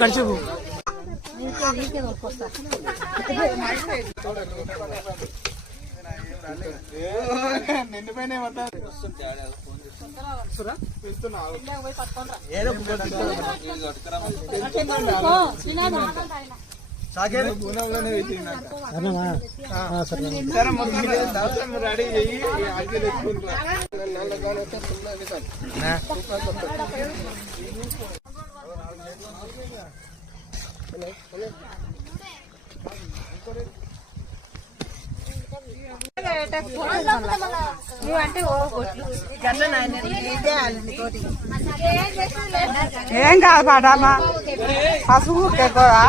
కడిచిపు ready చెయ్యి ఏం కాదు పాటమ్మా పసుపు కూడా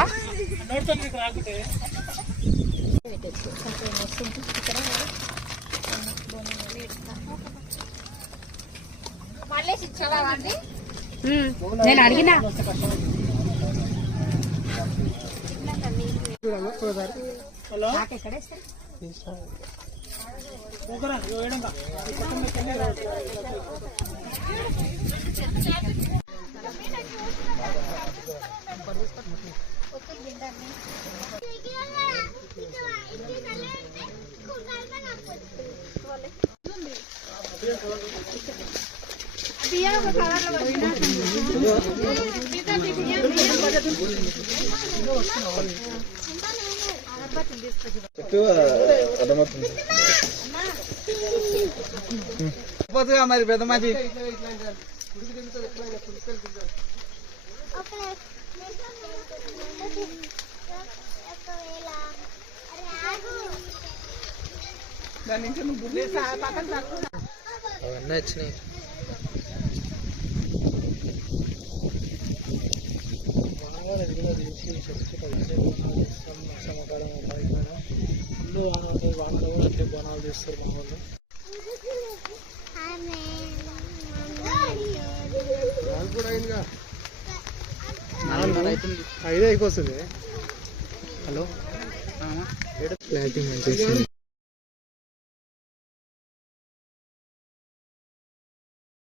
నేను అడిగినా మరి పెద్ద మంచి దాని నుంచి నువ్వు అవన్నీ వచ్చినాయి. వానలో కూడా అట్లే బోనాలు చేస్తారు మా వాళ్ళు. 5 అయిపోతుంది. హలో, లైటింగ్ మంచిగా